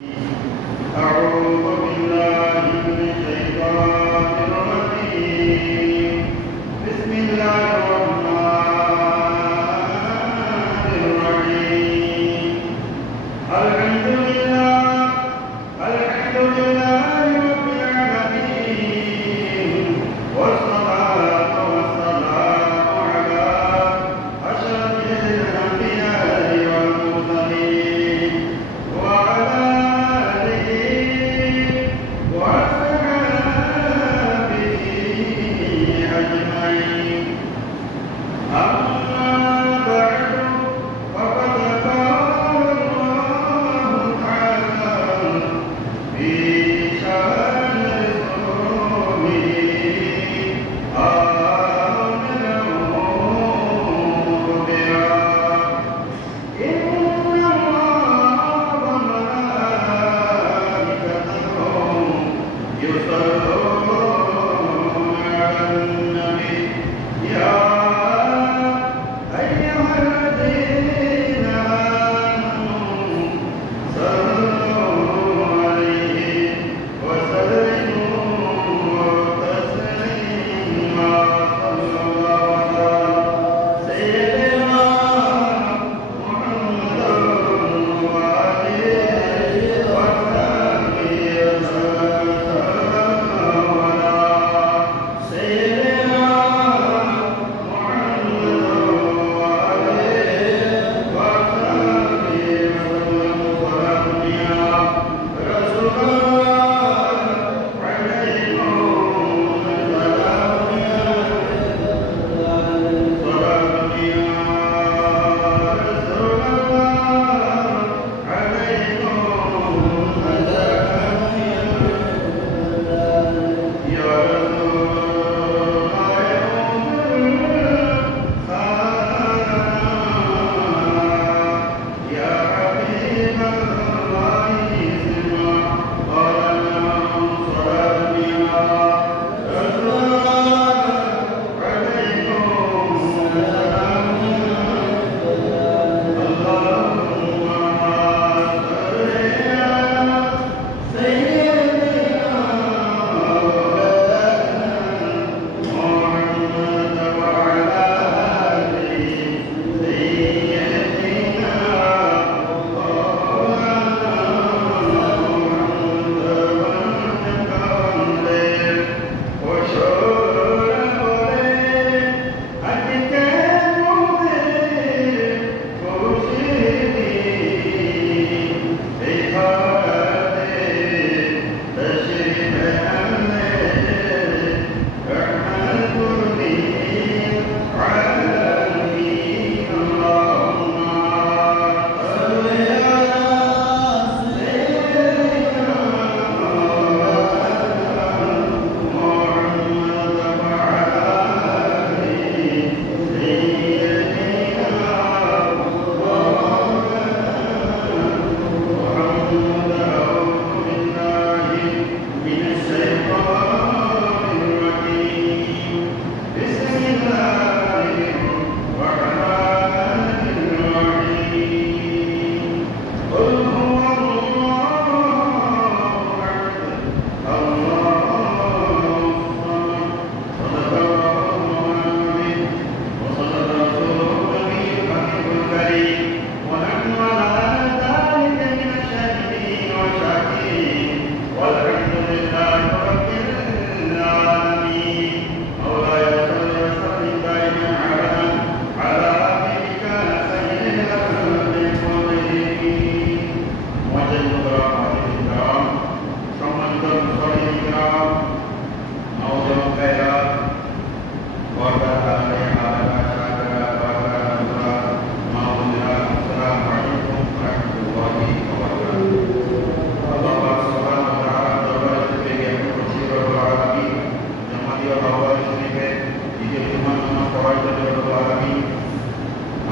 أعوذ بالله من الشيطان الرجيم بسم الله الرحمن الرحيم الحمد لله رب العالمين والصلاة والسلام على أشرف الأنبياء والمرسلين وعلى آله وصحبه أجمعين أما بعد فقد قال الله تعالى في شأن المؤمنين آمنوا بها إن الله وملائكته يصلون على النبي يا أيها الذين آمنوا صلوا عليه وسلموا تسليما صلى الله على سيدنا محمد وآله وصحبه وسلم على سيدنا محمد وآله وصحبه وسلم يا رسول الله عليكم السلام يا صلاة يا رسول الله عليكم السلام يا رسول الله يا حبيب الله اسمع قولنا صلاة يا رسول الله عليكم السلام اللهم صل على سيدنا محمد وعلى آله سيدنا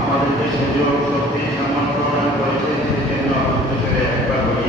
আমাদের যে সুযোগ শক্তি সামর্থ্য প্রদান করেছে সেজন্য একবার বলি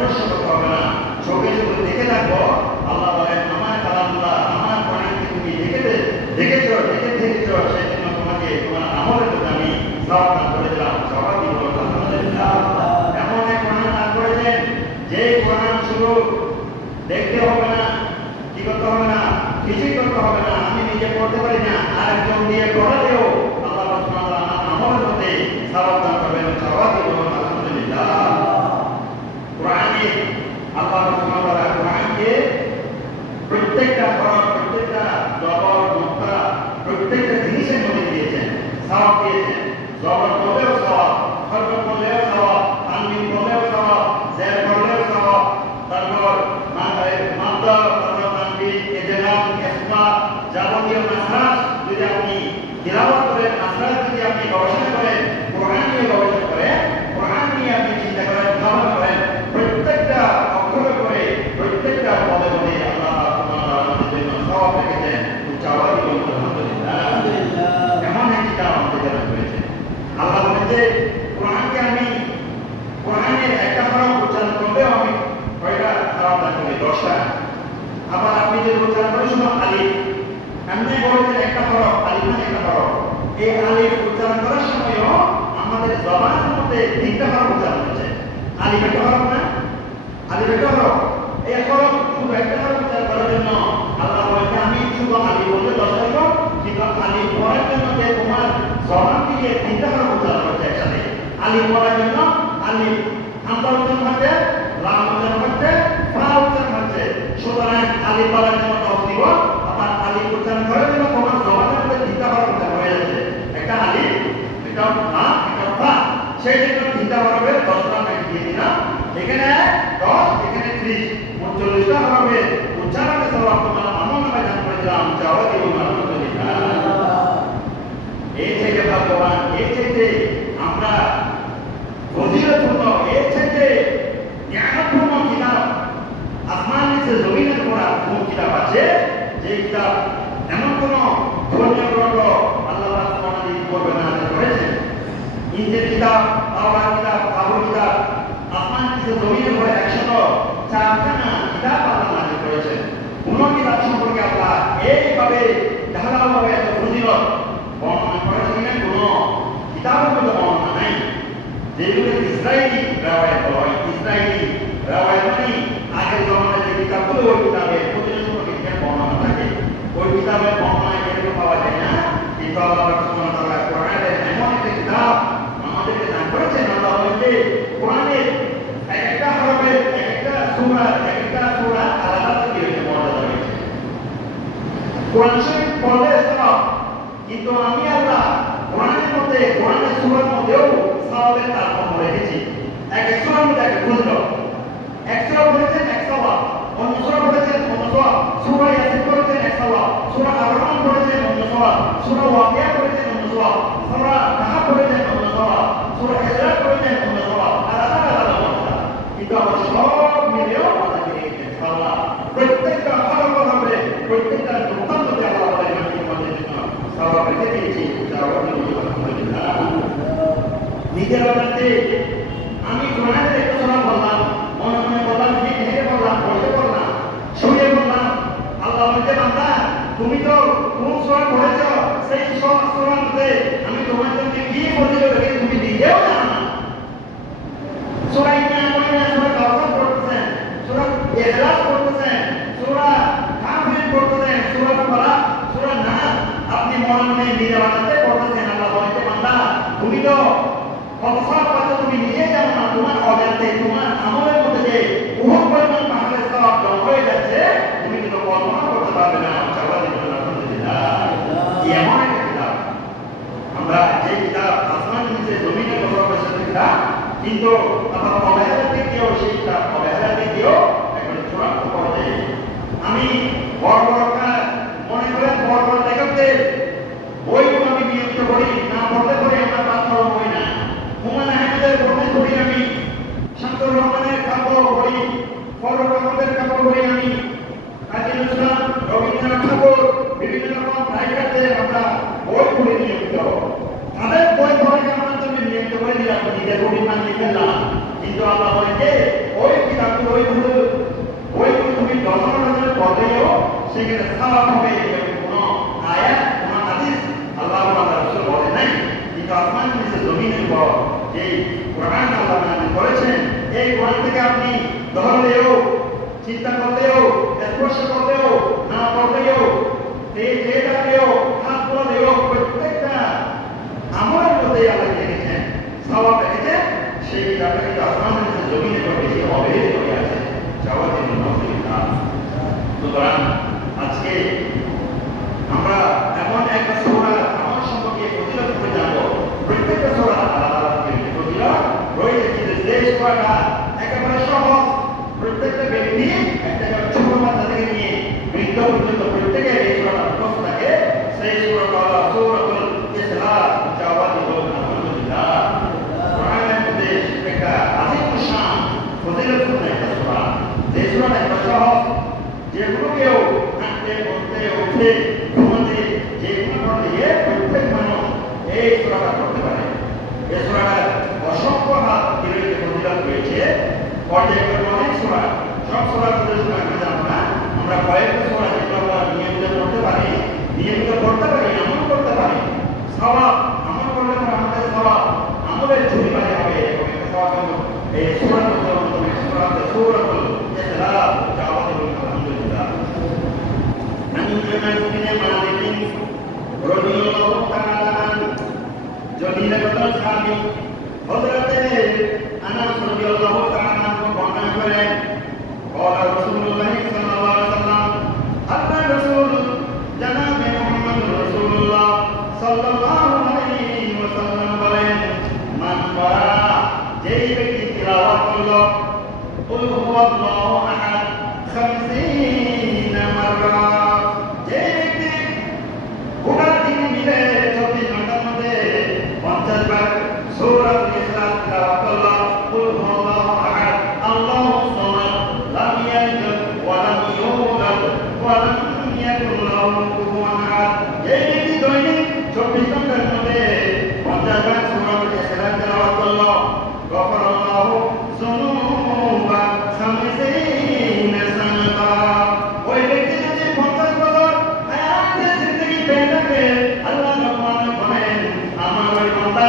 স্পর্শ করতে হবে না, চোখে শুধু দেখে থাকবো। আল্লাহ বলেন আমার কালামুল্লাহ, আমার কোরআনকে তুমি দেখেছো, সেই জন্য তোমাকে তোমার আমলের মধ্যে আমি সওয়াব দান করে দিলাম। সবাই কি বলবো আলহামদুলিল্লাহ। এমন এক কোরআন দান করেছেন যে কোরআন শুধু দেখতে হবে না, কি করতে হবে না, কিছুই করতে হবে না, আমি নিজে পড়তে পারি না, আরেকজন দিয়ে পড়ালেও আল্লাহ সুবহানাহু ওয়া তাআলা আমলের মধ্যে সওয়াব দান করবেন। সবাই কি বলবো আলহামদুলিল্লাহ। কোরআনে আল্লাহ সুবহানাহু ওয়া তাআলা কোরআনকে প্রত্যেকটা হরফ, প্রত্যেকটা জবর, মুক্তা, প্রত্যেকটা জিনিসের মধ্যে দিয়েছেন, সওয়াব দিয়েছেন। জবর করলেও সওয়াব, হরফ করলেও সওয়াব, তানবিন করলেও সওয়াব, জের করলেও সওয়াব, তারপর মাদ্দা, তারপর তানবিন, ইদগাম, ইখফা, যাবতীয় মাসরাজ যদি আপনি তিলাওয়াত করেন, মাসরাজ যদি আপনি গবেষণা করেন, কোরআন নিয়ে গবেষণা করেন, কোরআন নিয়ে আপনি চিন্তা করেন, ভাবনা করেন, প্রত্যেকটা অক্ষরে করে, প্রত্যেকটা পদে পদে আল্লাহ আমাদের জন্য সওয়াব রেখেছেন। উচ্চাওয়াজ বলুন আলহামদুলিল্লাহ। এমন এক কিতাব আমাদের জানা হয়েছে। আল্লাহ বলেন যে কোরআনের একটা হরফ উচ্চারণ করলেও আমি কয়টা সওয়াব দান করি? 10টা। আবার আপনি যদি উচ্চারণ করেন শুধু আলিফ, এমনি বলেছেন একটা হরফ, আলিফ মানে একটা হরফ, এই আলিফ উচ্চারণ করার সময়ও আমাদের জবানের মধ্যে 3টা হরফ উচ্চারণ হচ্ছে। আলিফ একটা হরফ না, আলিফ একটা হরফ, এই হরফ শুধু একটা হরফ উচ্চারণ করার জন্য আল্লাহ বলেছে আমি শুধু আলিফ বলতে 10 করব, কিন্তু আলিফ পড়ার জন্য যে তোমার জবান থেকে 3টা হরফ উচ্চারণ হচ্ছে একসাথে। আলিফ পড়ার জন্য আলিফ হামজা উচ্চারণ হচ্ছে, লাম উচ্চারণ হচ্ছে, ফা উচ্চারণ হচ্ছে। সুতরাং আলিফ পড়ার জন্য 10 দিব, আবার আলিফ উচ্চারণ করার জন্য তোমার জবানের মধ্যে 3টা হরফ উচ্চারণ হয়ে যাচ্ছে, একটা আলিফ, একটা লাম, একটা ফা। সেই জন্য 3টা হরফের 10টা আমি দিয়ে দিলাম। এখানে 10, এখানে 30, 40টা হরফের উচ্চারণের সওয়াব তোমার আমলনামায় দান করে দিলাম। চাওয়া দিব আলহামদুলিল্লাহ। এই থেকে ভগবান, এই থেকে আমরা ফজিলতপূর্ণ, এই থেকে জ্ঞানপূর্ণ কিতাব আসমান নিচে জমিনের পড়া কোন কিতাব আছে? যে কিতাব এমন কোন ধর্মীয় গ্রন্থ আল্লাহ সুবহানাহু করবে না করেছেন। ইনজিল কিতাব, তাওরাত কিতাব, জাবুর কিতাব, আসমান নিচে জমিনের পড়ে 104খানা কিতাব আল্লাহ নাযিল করেছেন। কোন কিতাব সম্পর্কে আল্লাহ এইভাবে ধারাবাহিকভাবে এত ফজিলত বর্ণনা করেছেন কিনা কোন কিতাবের মধ্যে বর্ণনা নাই। যেগুলো ইসরায়েলি রাওয়ায়াত হয়, ইসরায়েলি রাওয়ায়াত মানে আগের জমানায় যে কিতাবগুলো, ওই কিতাবের ফজিলত সম্পর্কে বর্ণনা থাকে, ওই কিতাবের বর্ণনা এখানে পাওয়া যায় না। কিন্তু আল্লাহ সুবহানাহু ওয়া তাআলা কোরআনের এমন একটা কিতাব আমাদেরকে দান করেছেন। আল্লাহ বলেন যে কোরআনের একটা হরফের, একটা সূরা আলাদা থেকে মর্যাদা রয়েছে। কোরআন শরীফ পড়লে সওয়াব, কিন্তু আমি আল্লাহ কোরআনের মধ্যে, কোরআনের সূরার মধ্যেও সওয়াবের তারতম্য রেখেছি। এক সূরার মধ্যে এক ফজিলত, এক সূরা বলেছেন এক সওয়াব, অন্য সূরা বলেছেন অন্য সওয়াব। সূরা ইয়াসিন বলেছেন এক সওয়াব, সূরা আর-রহমান বলেছেন অন্য সওয়াব, সূরা ওয়াকিয়া বলেছেন অন্য সওয়াব, সূরা কাহফ বলেছেন অন্য সওয়াব, সূরা ইসরা বলেছেন অন্য সওয়াব। আলাদা আলাদা মর্যাদা, কিন্তু আবার সব মিলেও আল্লাহ রেখেছেন সওয়াব। প্রত্যেকটা হরফ হবে, প্রত্যেকটা নুকতার মধ্যে আল্লাহ বলেন আমি তোমাদের জন্য সওয়াব রেখে দিয়েছি। আলহামদুলিল্লাহ। নিজের অজান্তে আমি কোরআনের একটা সূরা বললাম, মনে মনে বললাম, হেঁটে বললাম, বসে বললাম, শুয়ে বললাম, আল্লাহ বলতে বান্দা তুমি তো কোন সূরা পড়েছ, সেই সূরার মধ্যে আমি তোমার জন্য কি বলেছি তুমি নিজেও জানো না। সূরা ইন্না আতাইনা, সূরা কাউসার পড়তেছেন, সূরা ইখলাস পড়তেছেন, সূরা কাফির পড়তেছেন, সূরা ফালাক, সূরা নাস, আপনি মনে মনে নিজের অজান্তে পড়তেছেন। আল্লাহ বলতে বান্দা তুমি তো অবসর পাচ্ছ, তুমি নিজেই জানো না, তোমার অজান্তে তোমার আমলের মধ্যে যে উহুদ পরিমাণ পাহাড়ের সওয়াব জমা হয়ে যাচ্ছে, তুমি কিন্তু কল্পনা করতে পারবে না। আলহামদুলিল্লাহ। এমন একটা কিতাব, আমরা যে কিতাব আসমান নিচে জমিনে বসবাস করেছে কিতাব, কিন্তু আবার অবহেলা দিকেও সেই কিতাব, অবহেলা দিকেও একেবারে চূড়ান্ত পর্যায়ে। আমি বড় বড় মনে করেন বড় বড় লেখকদের বইগুলো আমি নিয়মিত করি, না পড়তে পড়ে আমার পাথর বই না। হুমায়ুন আহমেদের পড়তে পড়ি আমি, শামসুর রহমানের কাব্য পড়ি, ফজলুর রহমানের কাব্য পড়ি আমি, কাজী নজরুল ইসলাম, রবীন্দ্রনাথ ঠাকুর, বিভিন্ন রকম রাইটারদের আমরা বই পড়ে নিয়মিত। তাদের বই পড়াকে আমার জন্য নিয়মিত করে দিলাম, নিজের রুটিন বানিয়ে ফেললাম। কিন্তু আল্লাহ বলেন যে ওই কিতাব পড়লেও সেখানে সওয়াব হবে, এরকম কোনো আয়াত কোনো হাদিস আল্লাহ ওয়া রাসূল বলেন নাই। কিন্তু আসমান নিচে জমিনের উপর যে কোরআন আল্লাহ নাযিল করেছেন, এই কোরআন থেকে আপনি ধরলেও, চিন্তা করলেও, স্পর্শ করলেও, না করলেও, যে ডাকলেও, হাত তোলালেও, প্রত্যেকটা আমলের মধ্যে আল্লাহ রেখেছেন, সওয়াব রেখেছেন। সেই কিতাবটা কিন্তু আসমান নিচে জমিনের উপর বেশি অভেদ হয়ে আছে। যাওয়ার জন্য নজরিল্লাহ। সুতরাং আজকে আমরা এমন একটা সূরা আমল সম্পর্কে ফজিলত করে জানবো। প্রত্যেকটা সূরা আলাদা আলাদা ফজিলত রয়েছে, কিন্তু যে সূরাটা একেবারে সহজ, প্রত্যেকটা ব্যক্তি একটা ছোট বাচ্চা থেকে নিয়ে বৃদ্ধ পর্যন্ত প্রত্যেকের এই সূরাটা মুখস্থ থাকে, সেই সূরাটা হলো সূরাতুল ইখলাস। যাওয়ার জন্য আলহামদুলিল্লাহ। কোরআনের মধ্যে একটা আযীম শান ফজিলতপূর্ণ একটা সূরা, যে সূরাটা একটা সহজ, যেগুলো কেউ হাঁটতে বলতে উঠতে ঘুমাতে যেগুলো পড়লে প্রত্যেক মানুষ এই সূরাটা পড়তে পারে। এই সূরাটার অসংখ্য হাত কিরোতে ফজিলত রয়েছে, পর্যায়ক্রমে অনেক সূরা, সব সূরা আমরা জানবো না। আমরা কয়েকটা সূরা যেগুলো আমরা নিয়মিত পড়তে পারি, নিয়মিত পড়তে পারি, আমল করতে পারি, সওয়াব আমল করলে পরে আমাদের সওয়াব আমলের ঝুলি বাড়ি হবে। এবং একটা সওয়াব হলো এই সূরার মধ্যে সূরাতুল ইখলাস। যাওয়ার জন্য আলহামদুলিল্লাহ। أنس بن مالك رضي الله تعالى عنه জলিল কদর সাহাবী হযরত আনাস রাদিয়াল্লাহু তাআলা আনহু বর্ণনা করেন, قال رسول الله صلى الله عليه وسلم حتى رسول جناب محمد رسول الله صلى الله عليه وسلم বলেন, মান করা যেই ব্যক্তি তিলাওয়াত করলো কুল হুয়াল্লাহু আহাদ 50 মাররা, সূরাতুল ইখলাস তিলাওয়াত করলো, কুল হুয়াল্লাহু আহাদ আল্লাহুস সামাদ লাম ইয়ালিদ ওয়া লাম ইউলাদ ওয়া লাম ইয়াকুল লাহু কুফুওয়ান আহাদ। এই ব্যক্তি দৈনিক 24 ঘন্টার মধ্যে 50 বার সূরাতুল ইখলাস তিলাওয়াত করলো, গফরাল্লাহু যুনুবা 50 সানাতা। ওই ব্যক্তি যদি 50 বছর হায়াতে জিন্দেগি পেয়ে থাকে, আল্লাহ রহমান বলেন আমার ওই বান্দা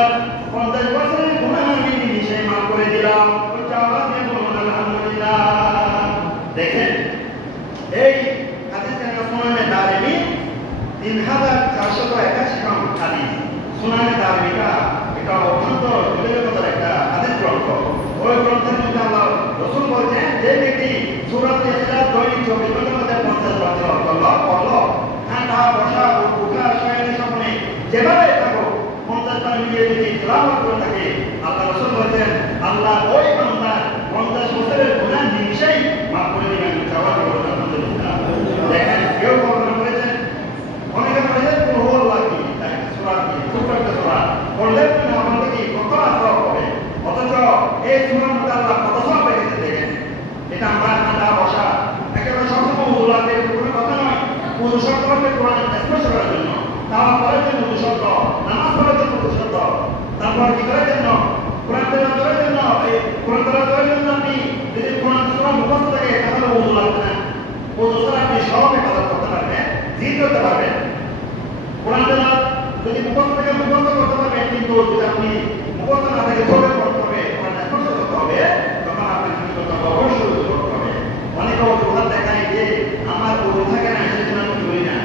50 বছরের গুনাহ আমি নিশ্চয়ই মাফ করে দিলাম। আলহামদুলিল্লাহ। দেখেন এই হাদিসের সুনানে দারিমি 3481 নং হাদিস। সুনানে দারিমিটা এটা অত্যন্ত জটিলতার একটা হাদিস গ্রন্থ। ওই গ্রন্থের মধ্যে আল্লাহ রাসূল বলেন, যে ব্যক্তি সূরাতুল ইখলাস দৈনিক 24 ঘন্টার মধ্যে 50 বার পড়লো, ঠান্ডা বসা উঠা শয়নের সামনে যেভাবে থাকো 50 বার মিলিয়ে যদি তিলাওয়াত করে থাকে, আল্লাহ রাসূল বলেন আল্লাহ ওই বান্দার 50 বছরের গুনাহ নিশ্চয়ই মাফ করে দিবেন। যাওয়ার জন্য আলহামদুলিল্লাহ। দেখেন কেউ বর্ণনা করেছেন, অনেকে বলেছেন কুল হুয়াল্লাহু আহাদ সূরা কি ছোট একটা সূরা পড়লে না আমাদের কি কত আসর হবে, অথচ এই সূরার মধ্যে আল্লাহ কত সওয়াব রেখেছেন। দেখেন এটা আমরা ঠান্ডা বসা একেবারে সবসময় ওযু লাগবে কোনো কথা নয়। ওযু শব্দ হচ্ছে কোরআন স্পর্শ করার জন্য, তাওয়াব করার জন্য ওযু শব্দ, নামাজ পড়ার জন্য ওযু শব্দ, তারপর কি করার জন্য কোরআন তেলাওয়াত করার জন্য। এই কোরআন তেলাওয়াত করার জন্য আপনি যদি কোরআন সূরা মুখস্থ থাকে তাহলে ওযু লাগবে না। ওযু ছাড়া আপনি সব ইবাদত করতে পারবেন, জিকির করতে পারবেন। কোরআন তেলাওয়াত যদি মুখস্থ থেকে মুখস্থ করতে পারবেন, কিন্তু যদি আপনি মুখস্থ না থেকে পড়ে পড়তে হবে, কোরআন স্পর্শ করতে হবে, তখন আপনাকে কি করতে হবে? অবশ্যই ওযু করতে হবে। অনেকে অজুহাত দেখায় যে আমার ওযু থাকে না, সেজন্য আমি করি না।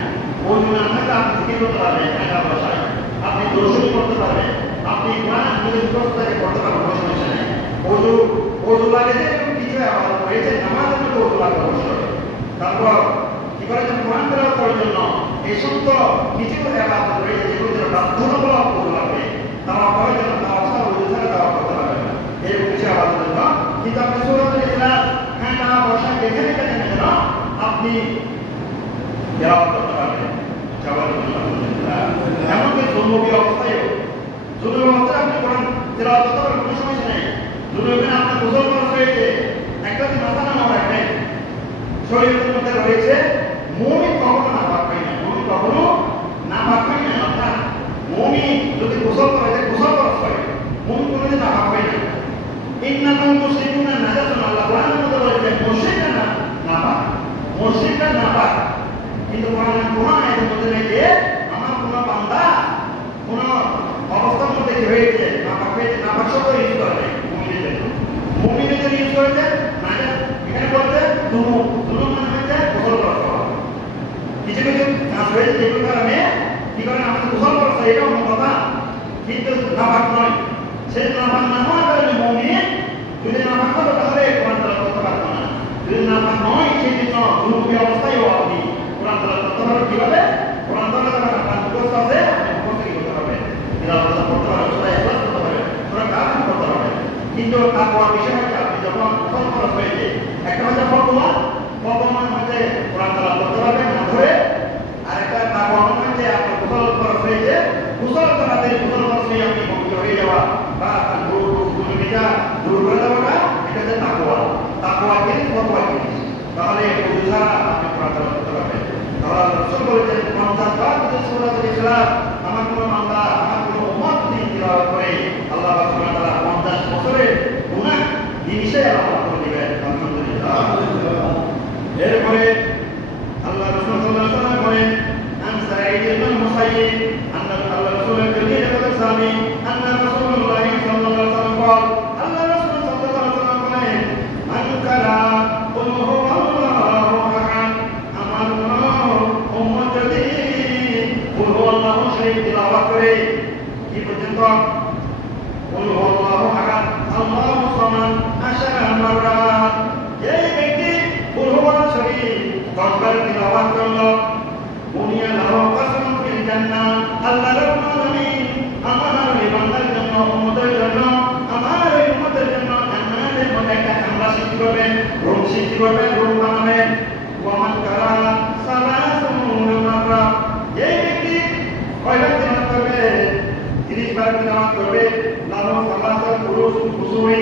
ওযু না থাকলে আপনি জিকির করতে পারবেন, ঠান্ডা বসায় আপনি দরুদ পড়তে পারবেন, আপনি কোরআন যদি মুখস্থ থেকে পড়তে পারবেন, কোনো সমস্যা নেই। ওযু লাগে যে কিছু ইবাদত রয়েছে, নামাজের মধ্যে ওযু লাগে অবশ্যই। তারপর কি করার জন্য? কোরআন তেলাওয়াত করার জন্য এই সমস্ত কিছু ইবাদত রয়েছে যেগুলো জন্য বাধ্যতামূলক ওযু লাগবে। তাওয়াব করার জন্য তাওয়াব ছাড়া ওযু ছাড়া তাওয়াব করতে পারবেন না। এরকম কিছু ইবাদতের জন্য কিন্তু আপনি সূরাতুল ইখলাস ঠান্ডা বসা যেখানে যেখানে যেন আপনি তেলাওয়াত করতে পারবেন। যাওয়ার জন্য আলহামদুলিল্লাহ। এমনকি জরুরি অবস্থায় আপনি কোরআন তেলাওয়াত করতে পারবেন, কোনো সমস্যা নেই। যদি ওখানে আপনার গোসল খরচ হয়েছে, একটা দিন মাথা নামা রাখবেন, শরীরের মধ্যে রয়েছে মুমিন কখনো না পাক হয় না, মুমিন কখনো না পাক হয় না। অর্থাৎ মুমিন যদি গোসল করে যায়, গোসল খরচ হয়, মুমিন কোনোদিন না পাক হয় না। ইন্নাকুম মুশরিকুনা নাজাসুন, আল্লাহ কোরআনের মধ্যে বলেছেন মুশরিকরা না পাক। মসজিদটা না পাক, কিন্তু কোরআনের কোনো আয়াতের মধ্যে নেই যে আমার কোনো বান্দা কোন অবস্থার মধ্যে কি হয়েছে নাপাক হয়েছে, নাপাক শব্দ ইউজ করা যায় মুমিনের জন্য, মুমিনের জন্য ইউজ করেছে না। এখানে বলতে দুনু মানে হচ্ছে গোসল করা। কিছু কিছু কাজ হয়েছে যেগুলোর কারণে কি করেন আমাদের গোসল করা, এটা অন্য কথা, কিন্তু নাপাক নয়। সেই নাপাক না হওয়ার কারণে মুমিন যদি নাপাক হতো তাহলে কোরআন তেলাওয়াত করতে পারতো না। যদি নাপাক নয় সেই জন্য দুর্ভোগী অবস্থায় আপনি কোরআন তেলাওয়াত করতে পারবেন। কিভাবে? কোরআন তেলাওয়াত আপনার মুখস্থ আছে, আপনি মুখস্থ করতে পারবেন, তিলাওয়াত করতে পারবেন, সূরা ইখলাস করতে পারবেন, সূরা কাফ করতে পারবেন। কিন্তু তাকওয়ার বিষয় হচ্ছে আপনি যখন গোসল করা হয়েছে, একটা হচ্ছে ফরমান হচ্ছে কোরআন তেলাওয়াত করতে পারবেন না ধরে, আর একটা তাকওয়া হচ্ছে আপনার গোসল করা হয়েছে, গোসল করাতে গোসল করতে আপনি পবিত্র হয়ে যাওয়া বা দুর্নীতিটা দূর করে দেওয়াটা, এটা হচ্ছে তাকওয়া। তাকওয়া কি? ফতোয়া কি? তাহলে বুঝা আপনি কোরআন তেলাওয়াত করতে পারবেন। তাহলে রাসূল বলেছেন 50 বার যদি সূরাতুল ইখলাস আমার কোন বান্দা আমার কোন উম্মত যদি তিলাওয়াত করে, আল্লাহ সুবহানাহু ওয়া তাআলা 50 বছরের গুনাহ নিমিষে আল্লাহ মাফ করে দিবেন। আলহামদুলিল্লাহ। এরপরে আল্লাহ রাসূল সাল্লাল্লাহু আলাইহি ওয়াসাল্লাম বলেন আন সাঈদ ইবনে মুসাইয়্যিব আন্না আল্লাহ রাসূলের কাছে বলেন সামি আন্না রাসূলুল্লাহ সাল্লাল্লাহু আলাইহি ওয়াসাল্লাম বলেন, আল্লাহ রাসূল সাল্লাল্লাহু আলাইহি ওয়াসাল্লাম বলেন মান কারা কুল হুয়াল্লাহু আহাদ, আমার উম্মত যদি কুল হুয়াল্লাহু শরীফ তিলাওয়াত করে কি পর্যন্ত? কুল হুয়াল্লাহু আহাদ আল্লাহু সামাদ আশারা মাররাত, এই ব্যক্তি কুল হুয়াল্লাহু শরীফ 10 বার তিলাওয়াত করলো, বুনিয়া লাহু কাসরুন ফিল জান্নাহ, আল্লাহ রাব্বুল আলামিন আমার এই বান্দার জন্য, উম্মতের জন্য, আমার এই উম্মতের জন্য জান্নাতের মধ্যে একটা কামরা সৃষ্টি করবেন, রুম সৃষ্টি করবেন, রুম বানাবেন। ওয়া মান কারা সালাসুন মাররা, এই ব্যক্তি কয়বার তিলাওয়াত করবে? 30 বার তিলাওয়াত করবে, লাহু সালাসাল কুসুই।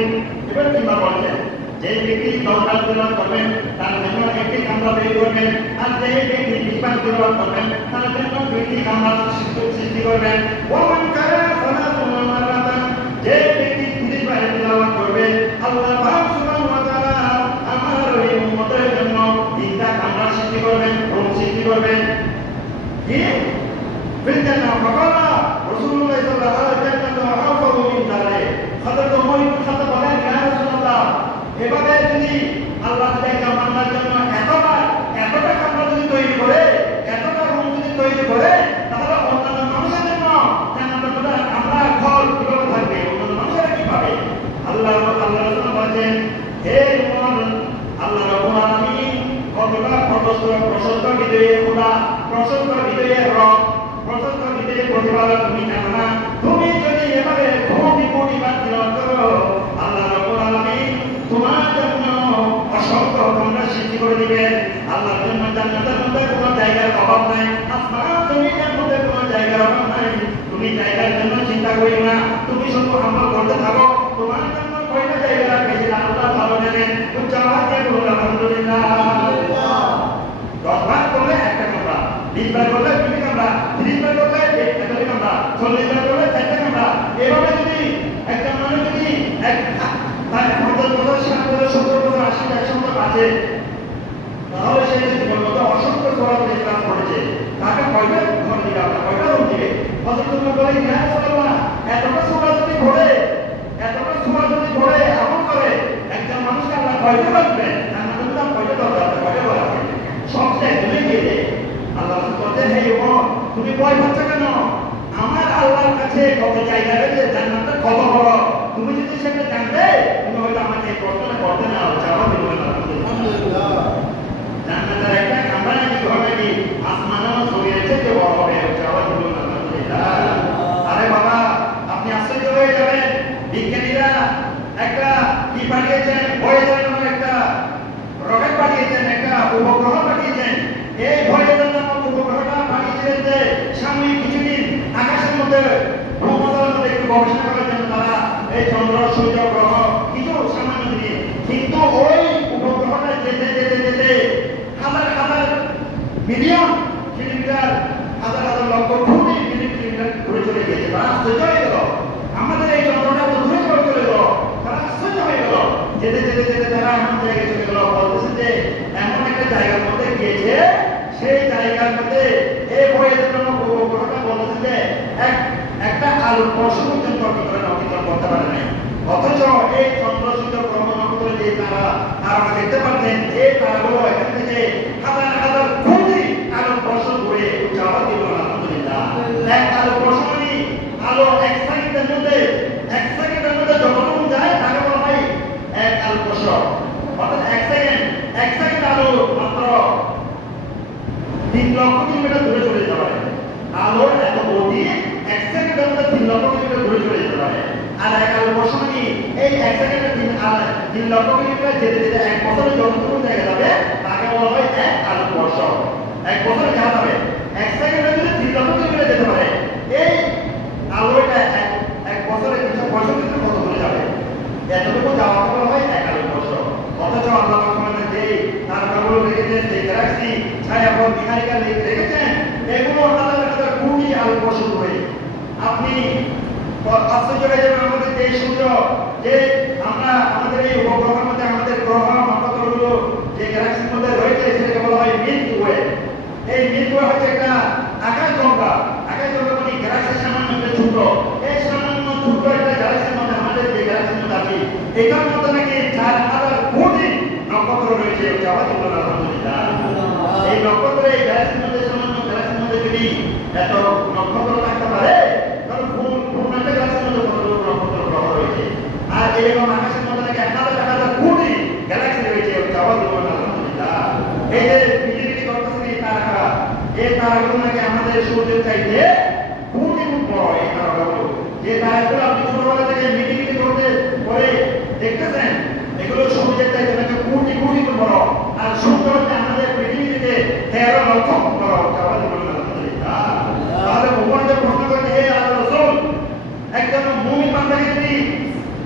এবার কি বলছেন? যে ব্যক্তি 10 বার তিলাওয়াত করবেন তার জন্য একটি কামরা তৈরি করবেন, আর যে ব্যক্তি 20 বার তিলাওয়াত করবেন তার জন্য 2টি কামরা সৃষ্টি করবেন। ওয়া মান কারা সালাসুন মাররাতান, যে ব্যক্তি 30 বার তিলাওয়াত করবে আল্লাহ পাক সুবহানাহু ওয়া তাআলা আমার এই উম্মতের জন্য 3টা কামরা সৃষ্টি করবেন, রুম সৃষ্টি করবেন। কি? ফিল জান্নাহ। ফাকালা রাসূলুল্লাহ সাল্লাল্লাহু আলাইহি ওয়াসাল্লাম আফাদু মিন যালিক, হযরত ওমর ইবনে খাত্তাব বলেন ইয়া রাসূলুল্লাহ, এভাবে যদি আল্লাহ তাআলা বান্দার জন্য এতটা কামরা যদি তৈরি করে, এতটা রুম যদি তৈরি করে, তাহলে অন্যান্য মানুষের জন্য জান্নাতের মধ্যে আমরা ঘর কিভাবে থাকবে? অন্যান্য মানুষেরা কি পাবে? আল্লাহ রাসূল বলেন, হে ওমর, আল্লাহ রাব্বুল আলামিন কতটা প্রশস্ত হৃদয়ে খোদা, প্রশস্ত হৃদয়ে রব, প্রশস্ত হৃদয়ে প্রতিপালক তুমি জানো না? তুমি যদি এভাবে কোটি বার তিলাওয়াত করো, আল্লাহ রাব্বুল আলামিন তোমার জন্য অসংখ্য কামরা সৃষ্টি করে দিবেন। আল্লাহর জন্য জান্নাতের মধ্যে কোনো জায়গার অভাব নাই, আসমান জমিনের মধ্যে কোনো জায়গার অভাব নাই। তুমি জায়গার জন্য চিন্তা করিও না, তুমি শুধু আমল করতে থাকো। তোমার জন্য কয়টা জায়গা রাখেছে আল্লাহ ভালো জানেন। উচ্চ আওয়াজে বলুন আলহামদুলিল্লাহ। 10 বার করলে একটা কামরা, 20 বার করলে 2টি কামরা, 30 বার করলে 1টি কামরা, 40 বার করলে 4টা কামরা। এভাবে যদি একটা মানুষ যদি তার 50 বছর, 60 বছর, 70 বছর, 80, 100 বছর আছে, তাহলে সে জীবন মতো অসংখ্য সূরাতুল ইখলাস পড়েছে, তাকে কয়টা ঘর দিবে? আপনার কয়টা রুম দিবে? হযরত ওমর বলেন ইয়া রাসূলুল্লাহ, এতটা সূরা যদি পড়ে, এতটা সূরা যদি পড়ে, আমল করে, একজন মানুষকে আল্লাহ কয়টা রাখবেন? জান্নাতের মধ্যে কয়টা দরজা আছে? কয়টা ঘর আছে? সবটা একদমই দিয়ে দেয়। আল্লাহ রাসূল বলেন, হে ওমর, তুমি ভয় পাচ্ছ কেন? আমার আল্লাহর কাছে কত জায়গা রয়েছে, জান্নাতটা কত বড়, তুমি যদি সেটা জানতে তুমি হয়তো আমাকে এই প্রশ্নটা করতে না, জবাব দিবে না। আলহামদুলিল্লাহ। জান্নাতের একটা কামরা নাকি ঘর নাকি আসমানও ছড়িয়ে থেকে বড় হবে, জবাব দিবে না। আলহামদুলিল্লাহ। আরে বাবা, আপনি আশ্চর্য হয়ে যাবেন, বিজ্ঞানীরা একটা কি পাঠিয়েছেন, ভয়েজার নামে একটা রকেট পাঠিয়েছেন, একটা উপগ্রহ পাঠিয়েছেন। এই ভয়েজার নামক উপগ্রহটা পাঠিয়েছিলেন যে সাময়িক কিছুদিন আকাশের মধ্যে ভূমণ্ডলের মধ্যে একটু গবেষণা করার জন্য তারা এই চন্দ্র, সূর্য, গ্রহ কিছু সামান্য জিনিস। কিন্তু ওই উপগ্রহটা যেতে যেতে যেতে হাজার মিলিয়ন কিলোমিটার, হাজার লক্ষ কোটি কিলোমিটার ঘুরে চলে গিয়েছে। তারা আশ্চর্য হয়ে গেল, আমাদের এই চন্দ্রটা তো দূরে চলে গেল। তারা আশ্চর্য হয়ে গেল, যেতে যেতে যেতে তারা এমন জায়গায় চলে গেল, বলতেছে যে এমন একটা জায়গার মধ্যে আমরা দেখতে পাচ্ছেন এই তারাগুলো এখান থেকে হাজার হাজার কোটি আলো বর্ষণ করে যাওয়া দিব আলহামদুলিল্লাহ। এক আলো বর্ষণ মানে আলো এক সেকেন্ডের মধ্যে যতটুকু যায় তাকে বলা হয় এক আলো বর্ষণ। অর্থাৎ এক সেকেন্ড আলো মাত্র 3 লক্ষ কিলোমিটার দূরে চলে যেতে পারে। আলোর এত গতি এক সেকেন্ডের মধ্যে 3 লক্ষ কিলোমিটার দূরে চলে যেতে পারে। আর এক আলো বর্ষ মানে এই এক সেকেন্ডে 3 লক্ষ কিলোমিটার যেতে যেতে 1 বছরে যতটুকু জায়গা যাবে তাকে বলা হয় এক আলো বর্ষ। 1 বছরে যা যাবে 1 সেকেন্ডে যদি 3 লক্ষ কিলোমিটার যেতে পারে, এই আলোটা এক বছরে 365 কত দূরে যাবে, এতটুকু যাওয়া বলা হয় এক আলো বর্ষ। অথচ আল্লাহ পাক যে তারকাগুলো রেখেছেন, যে গ্যালাক্সি ছায়াপথ বিহারিকা রেখেছেন, এগুলো হাজার হাজার কোটি আলো বর্ষ দূরে। আপনি আশ্চর্য হয়ে যাবেন আমাদের যে সূর্য, যে আমরা আমাদের এই উপগ্রহের মধ্যে আমাদের গ্রহ নক্ষত্রগুলো যে গ্যালাক্সির মধ্যে রয়েছে সেটাকে বলা হয় মিল্কি ওয়ে। এই মিল্কি ওয়ে হচ্ছে একটা আকাশগঙ্গা মানে গ্যালাক্সির সামান্য একটা ছোট, এই সামান্য ছোট একটা গ্যালাক্সির মধ্যে আমাদের যে গ্যালাক্সির মধ্যে আছে এটার মধ্যে নাকি 4,000 কোটি নক্ষত্র রয়েছে। আলহামদুলিল্লাহ। এই নক্ষত্র এই গ্যালাক্সির মধ্যে সামান্য গ্যালাক্সির মধ্যে যদি এত নক্ষত্র থাকতে পারে তাহলে পূর্ণাঙ্গ গ্যালাক্সির মধ্যে কতগুলো নক্ষত্র গ্রহ রয়েছে। আর এরকম আকাশের মধ্যে নাকি 1,000 কোটি গ্যালাক্সি রয়েছে। আলহামদুলিল্লাহ। এই যে পৃথিবীতে করতেছে এই তারকা, এই তারাগুলো নাকি আমাদের সূর্যের চাইতে কোটি গুণ বড়। এই তারাগুলো, যে তারাগুলো আপনি ছোটবেলা থেকে মিটিমিটি করতে করে দেখতেছেন, এগুলো সূর্যের চাইতে নাকি কোটি কোটি গুণ বড়। আর সূর্য হচ্ছে আমাদের পৃথিবী থেকে 13 লক্ষ গুণ বড়। আলহামদুলিল্লাহ। তাহলে ভগবানকে প্রশ্ন করেন, হে আল্লাহর রাসূল, একজন মুমিন বান্দাকে যদি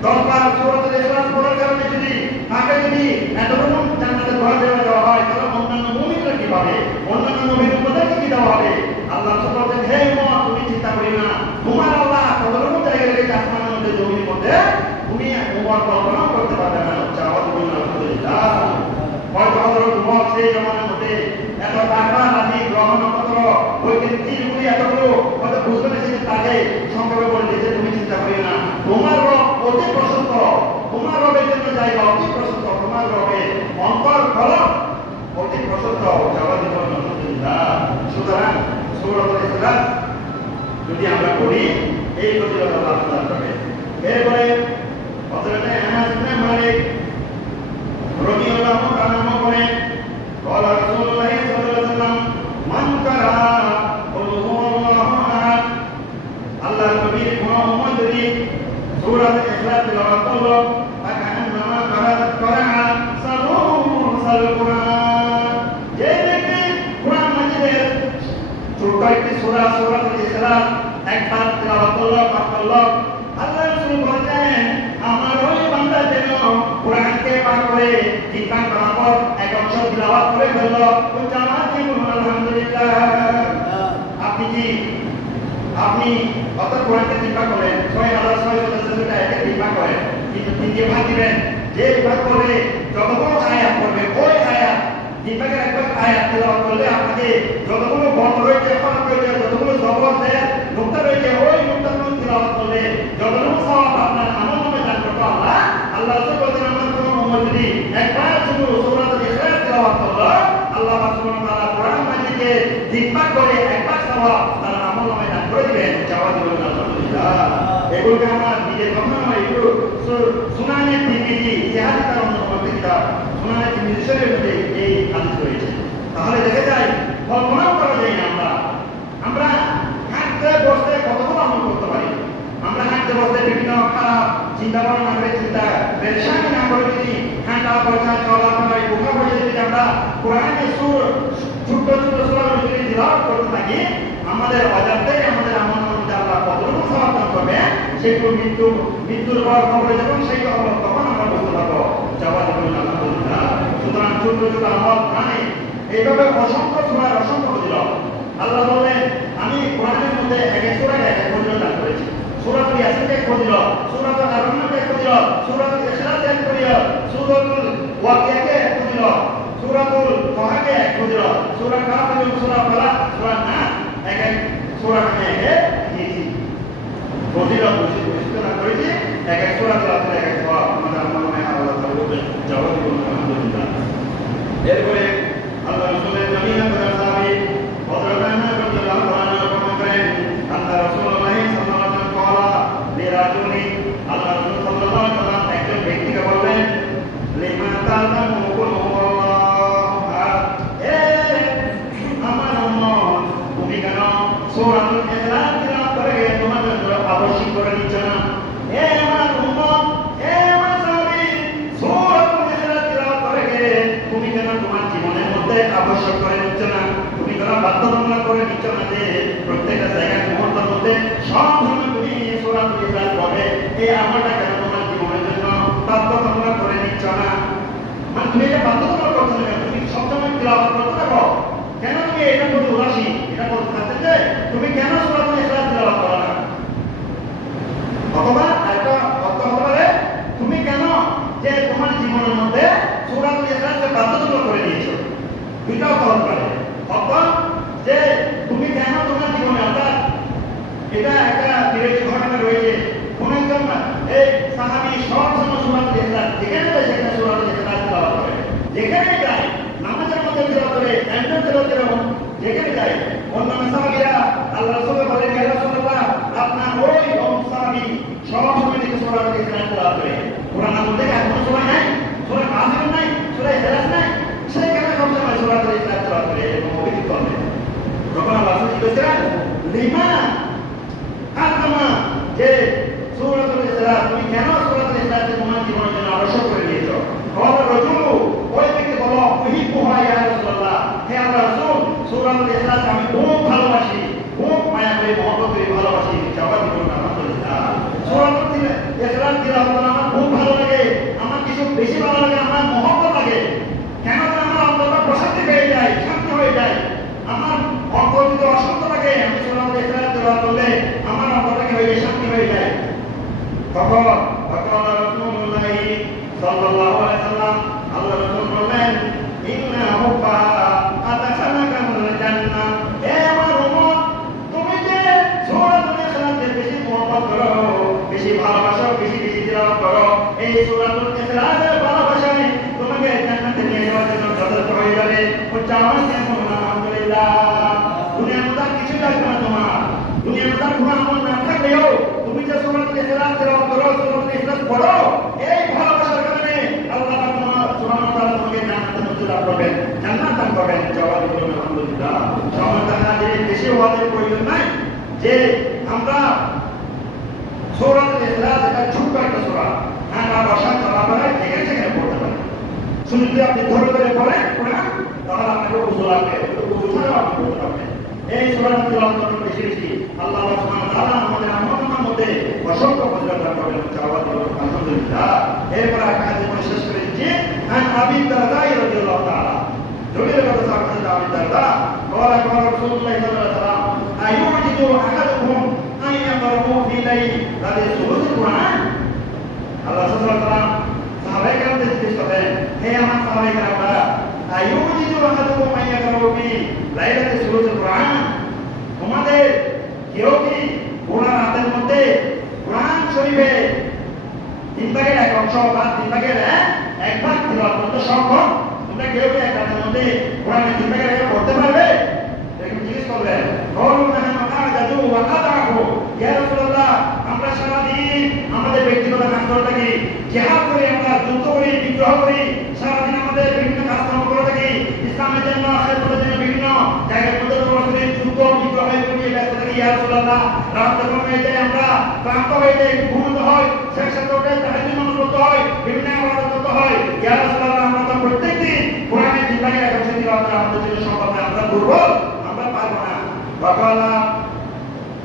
10 বার সূরাতুল ইখলাস পড়ার কারণে যদি তাকে যদি এতটুকু জান্নাতে ঘর দেওয়া হয়, তাহলে অন্যান্য মুমিনরা কি পাবে? অন্যান্য নবীর উম্মতদেরকে কি দেওয়া হবে? আল্লাহ রাসূল বলেন, হে উম্মত, তুমি চিন্তা করিও না, তোমার আল্লাহ কতটুকু জায়গা রেখেছে আসমানের মধ্যে জমির মধ্যে, তুমি তোমার কল্পনা করতে পারবে না। আলহামদুলিল্লাহ। হয়তো হযরত উমর সেই জমানার মধ্যে এত টাকা রাজি গ্রহ নক্ষত্র ওই তীরগুলি এতগুলো হয়তো বুঝবে না, সেটা তাকে সংক্ষেপে বলে দিয়েছে, তুমি চিন্তা করিও না, তোমার রব অতি প্রশস্ত, তোমার রবের জন্য জায়গা অতি প্রশস্ত, তোমার রবের অন্তর ফলক অতি প্রশস্ত। আলহামদুলিল্লাহ। সুতরাং সূরাতুল ইখলাস যদি আমরা করি এই ফজিলত আল্লাহ দান করবে। এরপরে হযরত আনাস ইবনে মালিক রাদিয়াল্লাহু তাআলা বলেন, قال رسول الله صلى الله عليه وسلم من قرأ قل هو الله احد, আল্লাহর নবীর কোন উম্মত যদি সূরা ইখলাস তেলাওয়াত করলো ফাকান্নামা করাআ সালুল কুরআন। যে ব্যক্তি কুরআন মাজিদের ছোট একটি সূরা সূরাতুল ইখলাস একবার তেলাওয়াত করলো, পাঠ করলো, আল্লাহ রাসূল বলেন আমার ওই বান্দা যেন কুরআনকে পাঠ করে ঠিকঠাক বরাবর এক অক্ষর তেলাওয়াত করে ফেললো, তো জামাত দিব আলহামদুলিল্লাহ। আপনি কত কোরআনকে ঠিকঠাক করেন 6,600 একে ঠিকঠাক করেন, কিন্তু 3 দিয়ে ভাগ দিবেন, যে ভাগ করবে যতগুলো আয়াত করবে ওই আয়াত ঠিকঠাকের একবার আয়াত তেলাওয়াত করলে আপনাকে যতগুলো বন্ধ রয়েছে ফারাক রয়েছে, যতগুলো জবর দেয় নুকতা রয়েছে, ওই নুকতাগুলো তেলাওয়াত করলে যতগুলো সওয়াব আপনার আমলনামায় দান করবে আল্লাহ। আল্লাহ বলেন আমার কোন উম্মত যদি একবার শুধু সূরাতুল ইখলাস তেলাওয়াত করলো, আল্লাহ সুবহানাহু ওয়া তাআলা কোরআন মাজিদকে ঠিকঠাক করে একবার সওয়াব তার আমলনামায় দান করে দিবেন। আলহামদুলিল্লাহ। এগুলোকে আমার নিজের কথা নয়, এগুলো সুনানে তিরমিজি ইতিহাস তার অন্যতম কিতাব সুনানে তিরমিজি শরীফের মধ্যে এই হাদিস রয়েছে। তাহলে দেখে যাই, কল্পনা করা যায় না আমরা হাঁটতে বসতে কতগুলো আমল করতে পারি। আমরা হাঁটতে বসতে বিভিন্ন খারাপ চিন্তা ভাবনা করে চিন্তা পেরেশানি না করে যদি হাঁটা বসা চলা ফেরা উঠা বসে যদি আমরা কোরআনের ছোট্ট ছোট্ট সূরাগুলো যদি তিলাওয়াত করতে থাকি, আমাদের অজান্তেই আমাদের আমল নামায় আল্লাহ কতটুকু সওয়াব দান করবে, সেগুলো মৃত্যুর পর কবরে যখন সেই খবর তখন আমরা বুঝতে পারবো। আলহামদুলিল্লাহ। সুতরাং ছোট্ট ছোট আমল মানে এইভাবে অসংখ্য সূরার অসংখ্য ফজিলত। আল্লাহ বলেন আমি কোরআনের মধ্যে এক এক সূরায় এক এক ফজিলত দান করেছি। সূরাতুল ইয়াসিন এক ফজিলত, সূরাতুল আররাহমান এক ফজিলত, সূরাতুল ইখলাস এক ফজিলত, সূরাতুল ওয়াকিয়া এক ফজিলত, সূরাতুল তাহা এক ফজিলত, সূরা কাফ এবং সূরা ফালাক, সূরা নাস এক এক সূরা এক এক দিয়েছি ফজিলত ঘোষণা করেছি। এক এক সূরা এক এক সওয়াব আমাদের আমলনামায় আল্লাহ তাআলা বলবেন। জবাব দিব আলহামদুলিল্লাহ। এরপরে আল্লাহ রাসূলের জমিয়া করা সাহাবী হযরত আনাস রাদিয়াল্লাহু আনহু বর্ণনা করেন আল্লাহ রাসূলুল্লাহ সাল্লাল্লাহু আলাইহি ওয়াসাল্লাম কওয়া লিরাজুলি আল্লাহ রাসূল সাল্লাল্লাহু আলাইহি ওয়াসাল্লাম একজন ব্যক্তিকে বললেন লিমা তা'লামু কুল হুয়াল্লাহু আহাদ এ আমার উম্মত তুমি কেন সূরাতুল ইখলাস তিলাওয়াত করে তোমার জন্য আবশ্যক করে নিচ্ছ না এ আমার উম্মত এ আমার সাহাবী সূরাতুল ইখলাস তিলাওয়াত করে তুমি কেন তোমার জীবনের মধ্যে আবশ্যক করে নিচ্ছ না তুমি কেন বাধ্যতামূলক করে নিচ্ছ না যে প্রত্যেকটা জায়গায় মুহূর্তের মধ্যে সব সময় তুমি সূরাতুল ইখলাস পড়বে এই আমলটা কেন তোমার জীবনের জন্য বাধ্যতামূলক করে নিচ্ছ না মানে তুমি এটা বাধ্যতামূলক করছো না তুমি সবসময় তিলাওয়াত করতে থাকো কেন তুমি এটার প্রতি উদাসীন এটা বলতে চাচ্ছেন যে তুমি কেন সূরাতুল ইখলাস তিলাওয়াত করো না অথবা একটা অর্থ হতে পারে তুমি কেন যে তোমার জীবনের মধ্যে সূরাতুল ইখলাসকে বাধ্যতামূলক করে দিয়েছো দুইটা অর্থ হতে পারে অথবা যে তুমি কেন তোমার জীবনে অর্থাৎ এটা একটা বিরোধী ঘটনা রয়েছে কোন একজন এই সাহাবী সবসময় সূরাতুল ইখলাস যেখানে যায় সেখানে সূরাতুল ইখলাস তিলাওয়াত করে যেখানে যায় নামাজের মধ্যে তিলাওয়াত করে এমন তিলাওয়াত করে যেখানে যায় অন্যান্য সাহাবীরা আল্লাহ রাসূল বলেন ইয়া রাসূলুল্লাহ আপনার ওই সাহাবী সবসময় থেকে সূরাতুল ইখলাস তিলাওয়াত করে কোরআনের মধ্যে এমন সময় নাই সূরা কাফিরুন নাই সূরা ইখলাস নাই সেখানে সবসময় সূরাতুল ইখলাস তিলাওয়াত করে এবং অভিযোগ করে তখন আল্লাহ রাসূল জিজ্ঞেস লিমা আল্লামা যে সূরাতুল ইখলাস তুমি কেন সূরাতুল ইখলাসকে তোমার জীবনের জন্য আবশ্যক করে দিয়েছো বলা রাজুলু ওই ব্যক্তি বলো উহিব্বুহা ইয়া রাসূলুল্লাহ হে আল্লাহর রাসূল সূরাতুল ইখলাস আমি খুব ভালোবাসি খুব মায়া করে মহব্বত করে ভালোবাসি জবাব দিল আলহামদুলিল্লাহ সূরাতুল ইখলাস তিলাওয়াত করা আমার খুব ভালো লাগে আমার কিছু বেশি ভালো লাগে আমার মহব্বত লাগে কেন যেন আমার অন্তরটা প্রশান্তি পেয়ে যায় শান্তি হয়ে যায় আমার অন্তর যদি অশান্ত থাকে আমি সূরাতুল ইখলাস তিলাওয়াত করলে আমার অন্তরটা হয়ে শান্তি হয়ে যায় তখন রাসূলুল্লাহ সাল্লাল্লাহু আলাইহি ওয়াসাল্লাম আল্লাহ রাসূল বললেন ইন্না হুব্বাহা আদখালাকাল জান্নাহ হে আমার উম্মত তুমি যে সূরাতুল ইখলাসকে বেশি মহব্বত করো বেশি ভালোবাসো বেশি বেশি তিলাওয়াত করো এই সূরাতুল ইখলাসের ভালোবাসায় তোমাকে জান্নাতে নিয়ে যাওয়ার জন্য যথেষ্ট হয়ে যাবে উচ্চারণ করুন আলহামদুলিল্লাহ দুনিয়ার মধ্যে কিছু লাগবে না তোমার দুনিয়ার মধ্যে কোনো আমল না থাকলেও তুমি যে সূরাতুল ইখলাস তিলাওয়াত করো সূরাতুল ইখলাস পড়ো এই ভালোবাসার কারণে আল্লাহ সুবহানাহু ওয়া তাআলা তোমাকে জান্নাতে নসিব করবেন জান্নাত দান করবেন জবাব দিল আলহামদুলিল্লাহ সমাধান হাজির বেশি ওয়াজের প্রয়োজন নাই যে আমরা সূরাতুল ইখলাস এটা ছোট্ট একটা সূরা ঢাকা ভাষা চলাফেরায় যেখানে সেখানে পড়তে পারেন শুনতে আপনি ধরে ধরে পড়েন তাহলে আপনাকে বুঝতে লাগবে বুঝতে আপনি পড়তে পারবেন এই সূরাটা তিলাওয়াত করতে বেশি বেশি আল্লাহ সুবহানাহু ওয়া তাআলা আমাদের আমলের মধ্যে অসংখ্য ফজিলত দান করবেন জবাব দিল আলহামদুলিল্লাহ এরপর একটা হাদিস শেষ করে দিচ্ছি আন আবি দারদা রাদিয়াল্লাহু তাআলা জলিল কথা সাহাবী আবি দারদা قال قال رسول الله صلى الله عليه وسلم ايوجد احدكم ان يقرأ في ليل هذه سورة القرآن আল্লাহ সুবহানাহু ওয়া তাআলা সাহাবায়ে কেরামদের জিজ্ঞেস করেন হে আমার সাহাবায়ে কেরামরা আইয়ুজিদু আহাদুকুম আন ইয়াকরাউ ফি লাইলাতি সূরাতুল কুরআন তোমাদের কেউ কি পুরা রাতের মধ্যে কুরআন শরীফে তিন ভাগের এক অংশ বা তিন ভাগের এক ভাগ তিলাওয়াত করতে সক্ষম তোমরা কেউ কি এক রাতের মধ্যে কুরআনের তিন ভাগের এক পড়তে পারবে এরকম জিজ্ঞেস করলেন বলুন না আদাদু ওয়া আদাহু ইয়া রাসূলুল্লাহ আমরা সারা দিন আমাদের ব্যক্তিগত কাজগুলো থাকি জিহাদ করি আমরা যুদ্ধ করি বিদ্রোহ করি সারা দিন আমাদের বিভিন্ন কাজকর্ম করে থাকি ইসলামের জন্য খেদমতের জন্য বিভিন্ন জায়গার মধ্যে সরাসরি যুদ্ধ বিদ্রোহ করে ব্যস্ত থাকি ইয়া রাসূলুল্লাহ রাত যখন হয়ে যায় আমরা ক্লান্ত হয়ে যাই ঘুমন্ত হয় সেই সাথে ওঠে তাহাজ্জুদ নামাজ পড়তে হয় বিভিন্ন ইবাদত করতে হয় ইয়া রাসূলুল্লাহ আমরা তো প্রত্যেকদিন কোরআনের জিন্দাগি এক অংশ তিলাওয়াত আমাদের জন্য সম্ভব না আমরা দুর্বল আমরা পারবো না বাকালা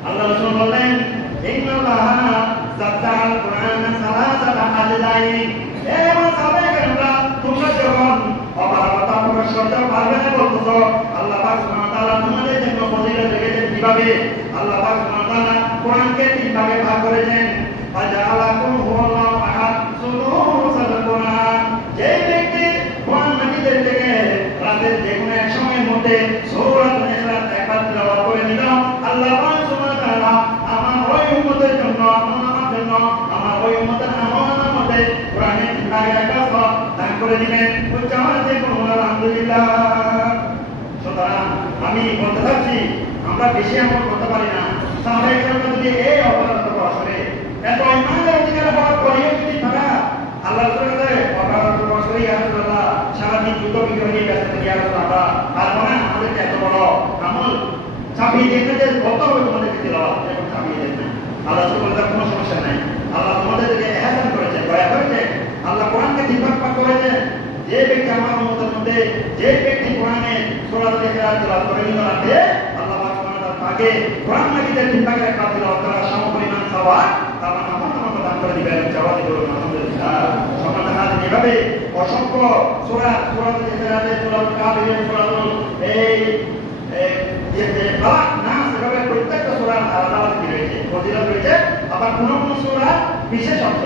আল্লাহ রাসূল বললেন ইন্নাল্লাহা সাদ্দাল কুরআন সালাসাতা আজদাই এ সাহাবায়ে কেরামরা তোমরা যখন অপারগতা প্রকাশ করতে পারবে না বলছো আল্লাহ পাক সুবহানাহু ওয়া তাআলা তোমাদের জন্য ফজিলত রেখেছেন কিভাবে আল্লাহ পাক সুবহানাহু ওয়া তাআলা কোরআনকে তিন ভাগে ভাগ করেছেন ফাজালাকুম হুয়াল্লাহু আহাদ সুলুসাল কুরআন যে ব্যক্তি কোরআন মাজিদের থেকে রাতের যে কোনো এক সময়ের মধ্যে সূরাতুল ইখলাস একবার তিলাওয়াত করে নিল আল্লাহ পাক সুবহানাহু ওয়া তাআলা আমার ওই উম্মতের জন্য আমার জন্য আমার ওই উম্মতের আমলের মধ্যে কোরআনের তিন ভাগে একটা দান করে দিবেন উচ্চারণ যে কোনো আলহামদুলিল্লাহ। সুতরাং আমি বলতে চাচ্ছি আমরা বেশি আমল করতে পারি না। সাহাবায়ে কেরাম যদি এই অপরাধ আসলে এত ইমানের অধিকার হওয়ার পরেও যদি তারা আল্লাহ রাসূলের অপরাধ করে ইয়া রাসূলুল্লাহ সারাদিন যুদ্ধ বিগ্রহ নিয়ে ব্যস্ত থেকে ইয়া রাসূলুল্লাহ আর মনে আমাদেরকে এত বড় আমল চাপিয়ে দিতে যে কত হবে তোমাদেরকে তেলাওয়াত এবং চাপিয়ে দেন আল্লাহ রাসূল বলেন কোনো সমস্যা নাই। আল্লাহ তোমাদেরকে ইহসান করেছে, দয়া করেছে। আল্লাহ কোরআনকে ঠিকঠাক পাঠ করেছে। যে ব্যক্তি আমার উম্মতের মধ্যে যে ব্যক্তি কোরআনে সূরা ইখলাস তেলাওয়াত করে নিতে পারে আল্লাহ পাক সুবহানাহু ওয়া তাআলা তাকে কোরআন মাজিদের ঠিকঠাক একটা তেলাওয়াত করা সমপরিমাণ সওয়াব তার আমল নামা দান করে দিবেন। জবাব দিবেন আলহামদুলিল্লাহ। সমাধান হাতে এভাবে অসংখ্য সূরা ইখলাস সূরা কাফিরুন সূরা এই ফালাক নাস এভাবে প্রত্যেকটা সূরা আলাদা আলাদা রয়েছে, ফজিলত রয়েছে। আবার কোন কোন সূরা বিশেষ অংশ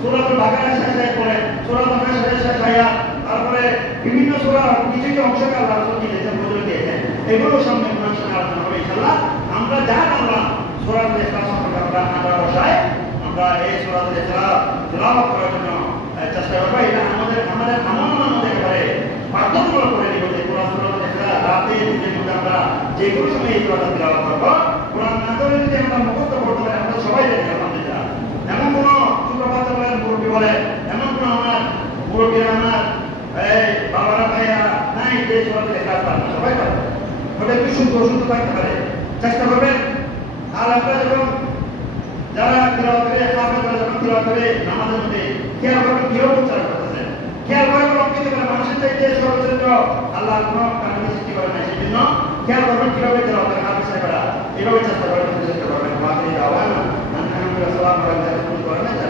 সূরাতুল বাকারা শেষে পড়ে সূরাতুল নাস শেষে আয়াত তারপরে বিভিন্ন সূরা কিছু কিছু অংশকে আল্লাহ রাসূল দিয়েছেন, ফজিলত দিয়েছেন। এগুলো সামনে কোরআন শোনা আলোচনা হবে ইনশাআল্লাহ। আমরা যা জানলাম সূরাতুল ইখলাস সম্পর্কে আমরা বসাই আমরা এই সূরাতুল ইখলাস তেলাওয়াত করার জন্য চেষ্টা করব। এটা আমাদের আমলের মধ্যে একেবারে বাধ্যতামূলক করে দিব যে সূরাতুল ইখলাস রাতে দিনের মধ্যে আমরা যে কোনো সময় এই সূরাটা তেলাওয়াত করব। কোরআন না করে যদি আমরা মুখস্থ করতে পারি আমরা সবাই জানি আলহামদুলিল্লাহ। এমন কোনো ছোট বাচ্চা বলেন মুরব্বী বলেন এমন কোনো আমার মুরব্বীরা আমার এই বাবারা ভাইয়া নাই যে সূরাতুল ইখলাস পারে না, সবাই পারে। ওটা একটু শুদ্ধ থাকতে পারে, চেষ্টা করবেন। আর আপনারা যখন যারা তেলাওয়াত করে হাফেজরা যখন তেলাওয়াত করে নামাজের মধ্যে খেয়াল করবেন কিভাবে উচ্চারণ করতেছেন, খেয়াল করে কিছু করে মানুষের চাইতে সর্বশ্রেষ্ঠ আল্লাহ কোনো কারণে সৃষ্টি করে না, সেই জন্য খেয়াল করবেন কিভাবে তেলাওয়াত করে হাফেজ সাহেবরা এভাবে চেষ্টা করবেন। আলহামদুলিল্লাহ।